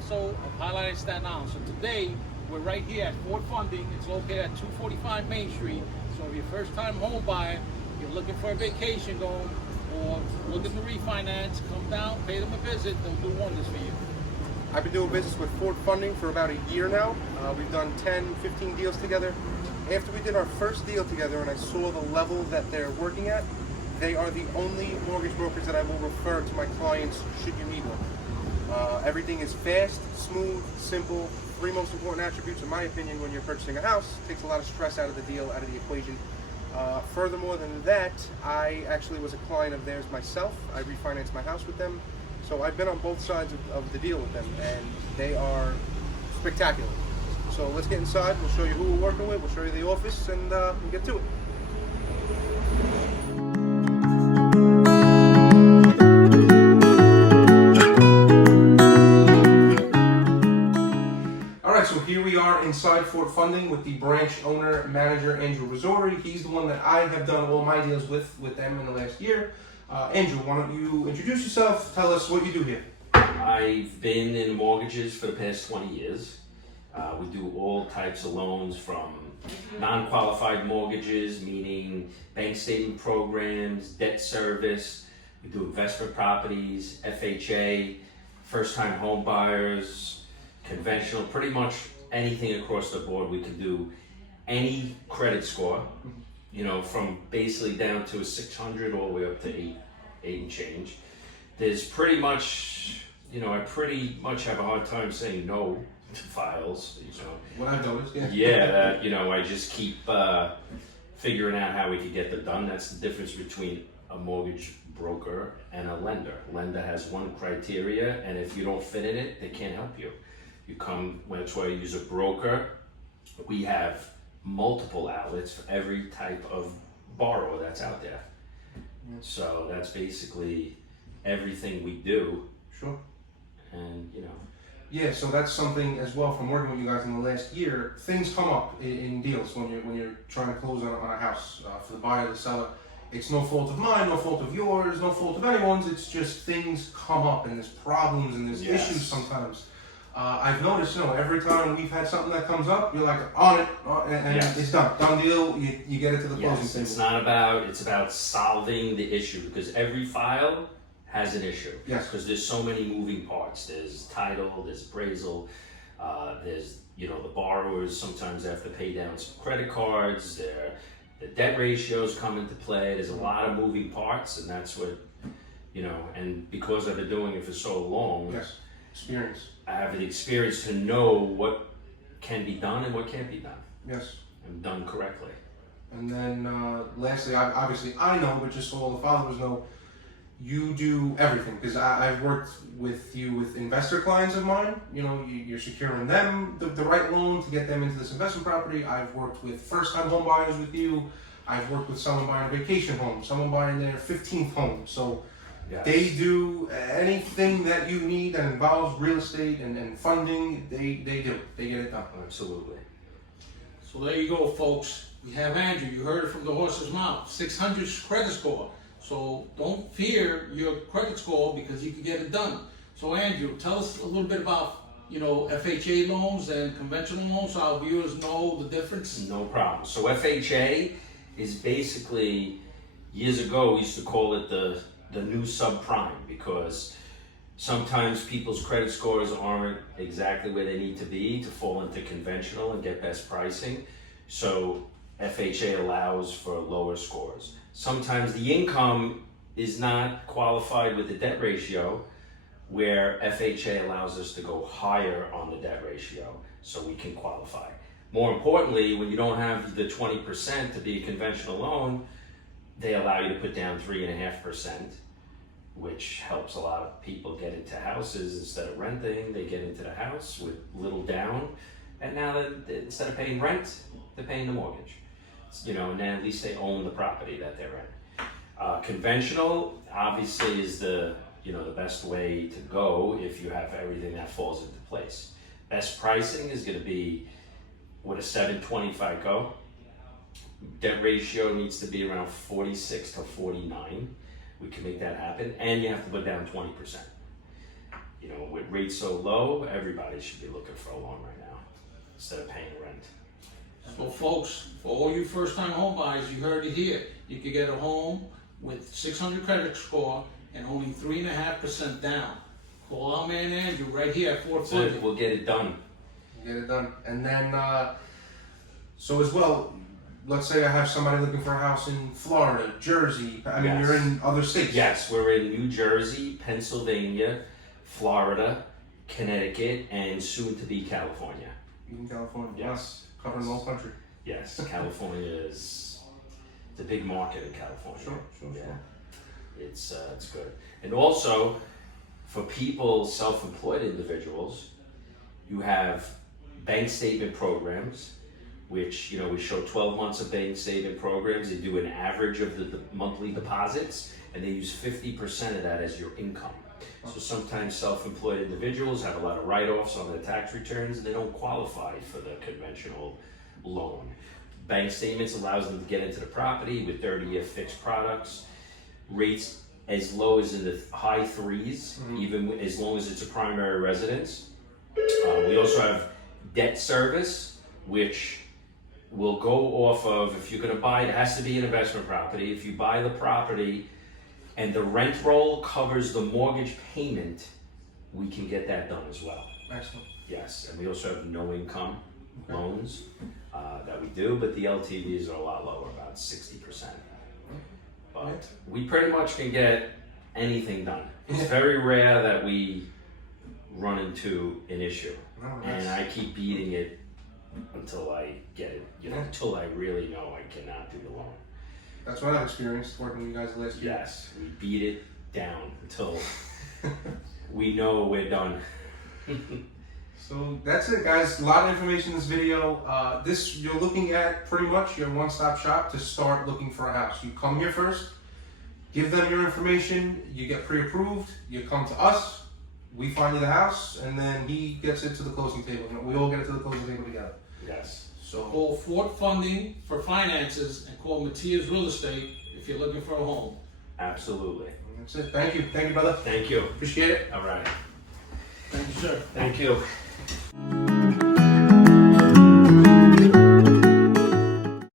episode of Highlighting Staten Island. So today, we're right here at Ford Funding. It's located at 245 Main Street. So if you're a first-time home buyer, you're looking for a vacation going, or looking to refinance, come down, pay them a visit. They'll do wonders for you. I've been doing business with Ford Funding for about a year now. We've done 10, 15 deals together. After we did our first deal together and I saw the level that they're working at, they are the only mortgage brokers that I will refer to my clients should you need one. Everything is fast, smooth, simple. Three most important attributes, in my opinion, when you're purchasing a house. Takes a lot of stress out of the deal, out of the equation. Furthermore than that, I actually was a client of theirs myself. I refinanced my house with them. So I've been on both sides of the deal with them, and they are spectacular. So let's get inside, we'll show you who we're working with, we'll show you the office, and we'll get to it. Alright, so here we are inside Ford Funding with the branch owner, manager, Andrew Rizzori. He's the one that I have done all my deals with them in the last year. Andrew, why don't you introduce yourself, tell us what you do here. I've been in mortgages for the past 20 years. We do all types of loans, from non-qualified mortgages, meaning bank statement programs, debt service. We do investment properties, FHA, first-time home buyers, conventional, pretty much anything across the board. We can do any credit score, you know, from basically down to a 600 all the way up to 8 and change. There's pretty much, you know, I pretty much have a hard time saying no to files, you know. What I've noticed, yeah. Yeah, you know, I just keep figuring out how we could get them done. That's the difference between a mortgage broker and a lender. Lender has one criteria, and if you don't fit in it, they can't help you. You come, that's why I use a broker. We have multiple outlets for every type of borrower that's out there. So that's basically everything we do. Sure. And you know. Yeah, so that's something as well from working with you guys in the last year. Things come up in deals when you're trying to close on a house for the buyer, the seller. It's no fault of mine, no fault of yours, no fault of anyone's. It's just things come up and there's problems and there's issues sometimes. I've noticed, you know, every time we've had something that comes up, you're like on it, and it's done deal. You get it to the closing table. It's not about, it's about solving the issue, because every file has an issue. Yes. Because there's so many moving parts. There's title, there's appraisal, there's, you know, the borrowers sometimes have to pay down some credit cards, the debt ratios come into play. There's a lot of moving parts, and that's what, you know, and because I've been doing it for so long. Yes. Experience. I have the experience to know what can be done and what can't be done. Yes. And done correctly. And then lastly, obviously I know, but just so all the followers know, you do everything, because I've worked with you with investor clients of mine. You know, you're securing them the right loan to get them into this investment property. I've worked with first-time home buyers with you. I've worked with someone buying a vacation home, someone buying their 15th home. So they do anything that you need that involves real estate and funding. They do. They get it done. Absolutely. So there you go, folks. We have Andrew. You heard it from the horse's mouth. 600 credit score. So don't fear your credit score, because you can get it done. So Andrew, tell us a little bit about, you know, FHA loans and conventional loans, so our viewers know the difference. No problem. So FHA is basically, years ago we used to call it the new subprime, because sometimes people's credit scores aren't exactly where they need to be to fall into conventional and get best pricing. So FHA allows for lower scores. Sometimes the income is not qualified with the debt ratio, where FHA allows us to go higher on the debt ratio so we can qualify. More importantly, when you don't have the 20% to be a conventional loan, they allow you to put down 3.5%, which helps a lot of people get into houses. Instead of renting, they get into the house with little down, and now that instead of paying rent, they're paying the mortgage. You know, and then at least they own the property that they're in. Conventional obviously is the best way to go if you have everything that falls into place. Best pricing is going to be with a 720 FICO. Debt ratio needs to be around 46 to 49. We can make that happen, and you have to put down 20%. You know, with rates so low, everybody should be looking for a loan right now instead of paying rent. So folks, for all you first-time home buyers, you heard it here. You could get a home with 600 credit score and only 3.5% down. Call our man Andrew right here at Fort So Funding. we'll get it done. Get it done. And then, so as well, let's say I have somebody looking for a house in Florida, Jersey. I mean, Yes. you're in other states. Yes, we're in New Jersey, Pennsylvania, Florida, Connecticut, and soon to be California. In California. Yes. Yes. Covering the whole country. Yes, California is it's a big market in California. Sure. Yeah, it's good. And also, for people, self-employed individuals, you have bank statement programs, which, you know, we show 12 months of bank statement programs. They do an average of the monthly deposits, and they use 50% of that as your income. So sometimes self-employed individuals have a lot of write-offs on their tax returns, and they don't qualify for the conventional loan. Bank statements allows them to get into the property with 30-year fixed products, rates as low as in the high threes, even as long as it's a primary residence. We also have debt service, which will go off of, if you're gonna buy, it has to be an investment property. If you buy the property and the rent roll covers the mortgage payment, we can get that done as well. Excellent. Yes, and we also have no income loans that we do, but the LTVs are a lot lower, about 60%. But we pretty much can get anything done. It's very rare that we run into an issue, No, and that's- I keep beating it until I get it, you know, until I really know I cannot do the loan. That's what I've experienced working with you guys the last year. Yes, we beat it down until we know we're done. So that's it, guys. A lot of information in this video. This you're looking at pretty much your one-stop shop to start looking for a house. You come here first, give them your information, you get pre-approved, you come to us, we find you the house, and then he gets it to the closing table. You know, we all get it to the closing table together. Yes. So call Fort Funding for finances and call Matias Real Estate if you're looking for a home. Absolutely. And that's it. Thank you. Thank you, brother. Thank you. Appreciate it. All right. Thank you, sir. Thank you.